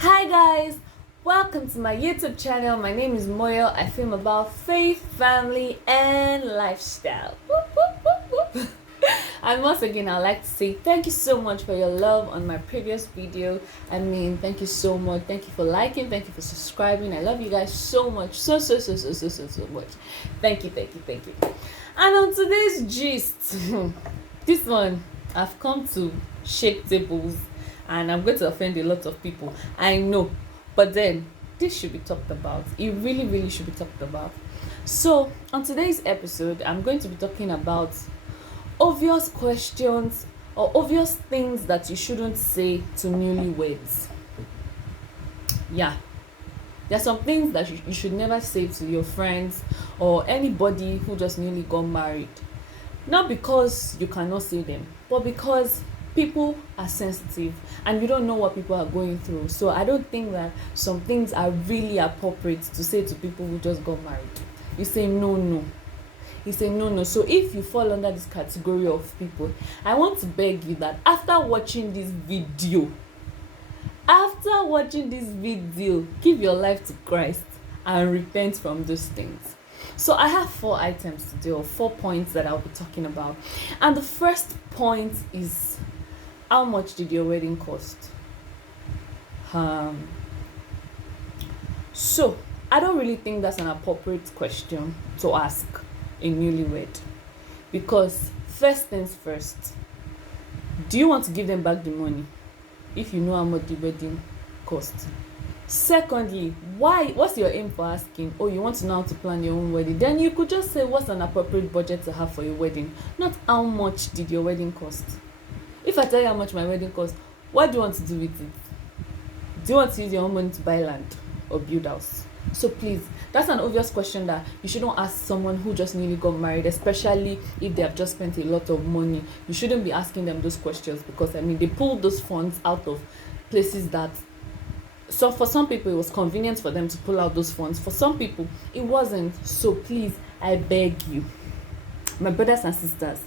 Hi guys, welcome to my YouTube channel. My name is Moyo. I film about faith, family, and lifestyle. Whoop, whoop, whoop, whoop. And once again, I'd like to say thank you so much for your love on my previous video. Thank you so much. Thank you for liking. Thank you for subscribing. I love you guys so much. So much. Thank you. And on today's gist, this one, I've come to shake tables and I'm going to offend a lot of people. I know. But then, this should be talked about. It really should be talked about. So, on today's episode, I'm going to be talking about obvious questions or obvious things that you shouldn't say to newlyweds. Yeah. There are some things that you should never say to your friends or anybody who just newly got married. Not because you cannot say them, but because people are sensitive and you don't know what people are going through. So I don't think that some things are really appropriate to say to people who just got married. You say no. So if you fall under this category of people, I want to beg you that after watching this video, give your life to Christ and repent from those things. So I have 4 items today, or 4 points that I'll be talking about. And the first point is, how much did your wedding cost? So I don't really think that's an appropriate question to ask a newlywed, because first things first, do you want to give them back the money if you know how much the wedding cost? Secondly, what's your aim for asking? Oh, you want to know how to plan your own wedding? Then you could just say, what's an appropriate budget to have for your wedding, not how much did your wedding cost. If I tell you how much my wedding cost, what do you want to do with it? Do you want to use your own money to buy land or build house? So please, that's an obvious question that you shouldn't ask someone who just newly got married, especially if they have just spent a lot of money. You shouldn't be asking them those questions, because they pulled those funds out of places that, so for some people it was convenient for them to pull out those funds. For some people it wasn't. So please, I beg you, my brothers and sisters,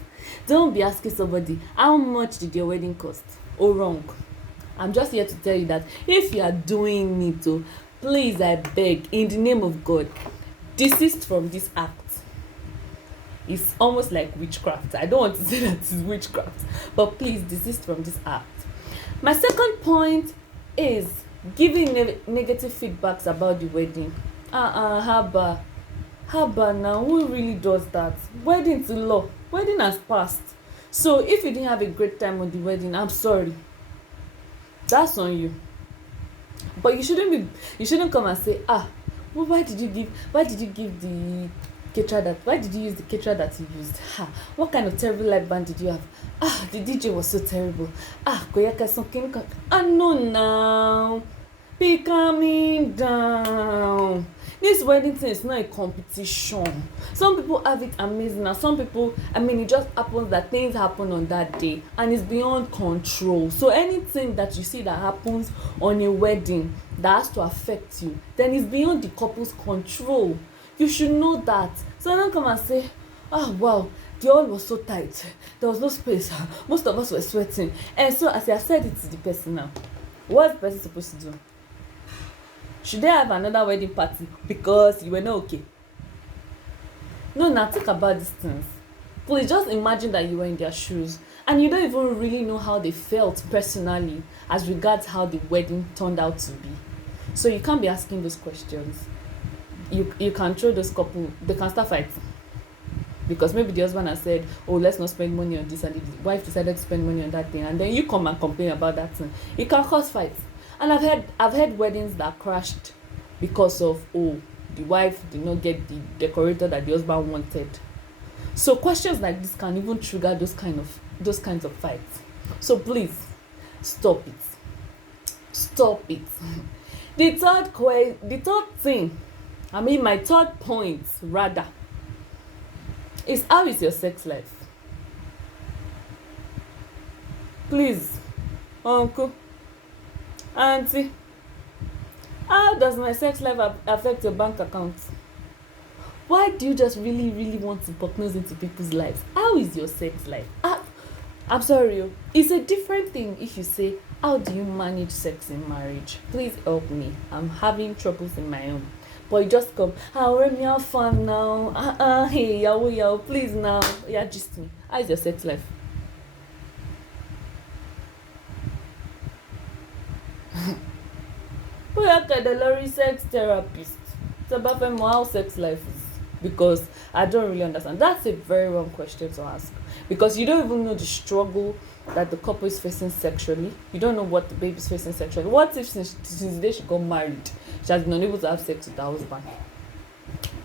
don't be asking somebody, how much did your wedding cost? Oh, wrong. I'm just here to tell you that if you are doing it, please, I beg, in the name of God, desist from this act. It's almost like witchcraft. I don't want to say that it's witchcraft, but please desist from this act. My second point is giving negative feedbacks about the wedding. Haba now, who really does that? Wedding to law. Wedding has passed. So if you didn't have a great time on the wedding, I'm sorry. That's on you. But you shouldn't come and say, well, why did you give the caterer that, why did you use the caterer that you used? What kind of terrible live band did you have? The DJ was so terrible. No, now. Be calming down. This wedding thing is not a competition. Some people have it amazing, and some people, it just happens that things happen on that day and it's beyond control. So anything that you see that happens on a wedding that has to affect you, then it's beyond the couple's control. You should know that. So don't come and say, wow, the hall was so tight, there was no space, most of us were sweating. And so as I said it to the person now, what's the person supposed to do? Should they have another wedding party because you were not okay? No, now think about these things. Please just imagine that you were in their shoes and you don't even really know how they felt personally as regards how the wedding turned out to be. So you can't be asking those questions. You can throw those couple, they can start fighting. Because maybe the husband has said, oh, let's not spend money on this, and the wife decided to spend money on that thing, and then you come and complain about that thing. It can cause fights. And I've had weddings that crashed because of, the wife did not get the decorator that the husband wanted. So questions like this can even trigger those kinds of fights. So please, stop it. The third point rather, is how is your sex life? Please, uncle, auntie, how does my sex life affect your bank account? Why do you just really want to poke nose into people's lives? How is your sex life? I'm sorry, it's a different thing if you say, How do you manage sex in marriage? Please help me. I'm having troubles in my own. But you just come, me have fun now. Hey, yahoo, please now. Yeah, just me. How is your sex life? Bóyá kẹ̀dẹ̀ lórí sex therapist. It's about how sex life is. Because I don't really understand. That's a very wrong question to ask. Because you don't even know the struggle that the couple is facing sexually. You don't know what the baby is facing sexually. What if since the day she got married, she has been unable to have sex with her husband?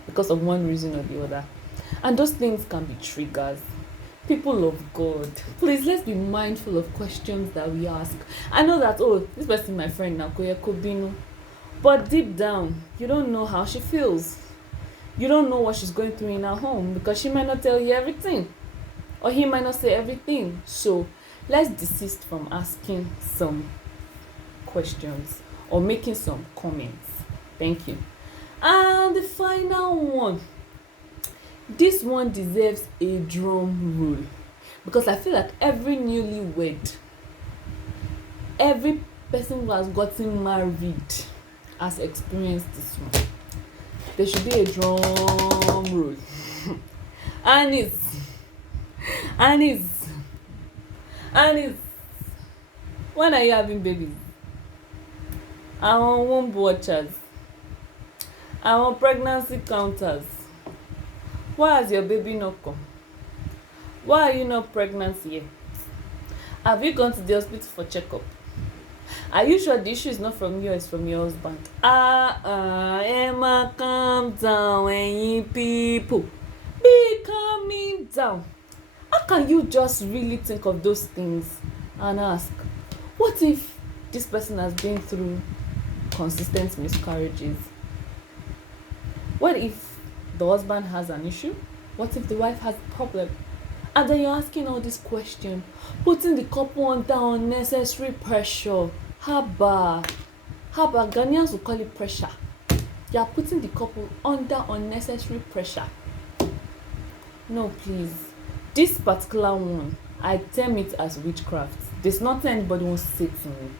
Because of one reason or the other. And those things can be triggers. People of God, please let's be mindful of questions that we ask. I know that, oh, this person is my friend now, but deep down, you don't know how she feels. You don't know what she's going through in her home because she might not tell you everything or he might not say everything. So let's desist from asking some questions or making some comments. Thank you. And the final one. This one deserves a drum roll because I feel like every newlywed, every person who has gotten married has experienced this one. There should be a drum roll. And when are you having babies? I want womb watchers. I want pregnancy counters. Why has your baby not come? Why are you not pregnant yet? Have you gone to the hospital for checkup? Are you sure the issue is not from you, it's from your husband? Emma, calm down, you people. Be calming down. How can you just really think of those things and ask, what if this person has been through consistent miscarriages? What if the husband has an issue? What if the wife has a problem? And then you're asking all these questions, putting the couple under unnecessary pressure. Haba, Ghanaians will call it pressure. You are putting the couple under unnecessary pressure. No, please. This particular one, I term it as witchcraft. There's nothing anybody wants to say to me.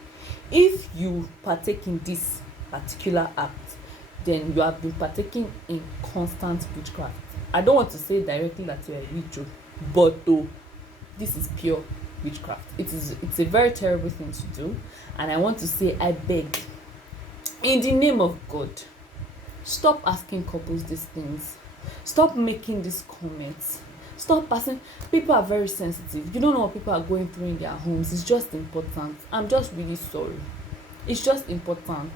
If you partake in this particular act, then you have been partaking in constant witchcraft. I don't want to say directly that you are a witch, but this is pure witchcraft. It's a very terrible thing to do, and I want to say, I beg, in the name of God, stop asking couples these things. Stop making these comments. Stop passing. People are very sensitive. You don't know what people are going through in their homes. It's just important. I'm just really sorry. It's just important.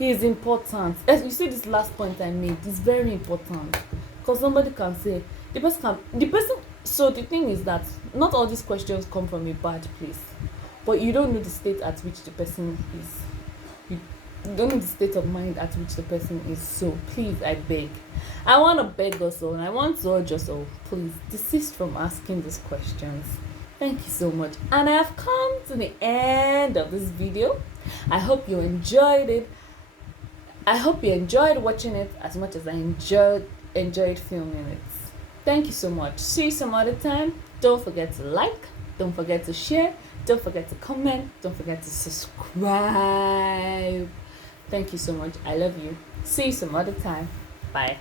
He is important. As you see, this last point I made is very important, because somebody can say the person. So the thing is that not all these questions come from a bad place, but you don't know the state at which the person is. You don't know the state of mind at which the person is. So please, I beg. I want to beg us all, and I want to urge us all, please desist from asking these questions. Thank you so much. And I have come to the end of this video. I hope you enjoyed it. I hope you enjoyed watching it as much as I enjoyed filming it. Thank you so much. See you some other time. Don't forget to like. Don't forget to share. Don't forget to comment. Don't forget to subscribe. Thank you so much. I love you. See you some other time. Bye.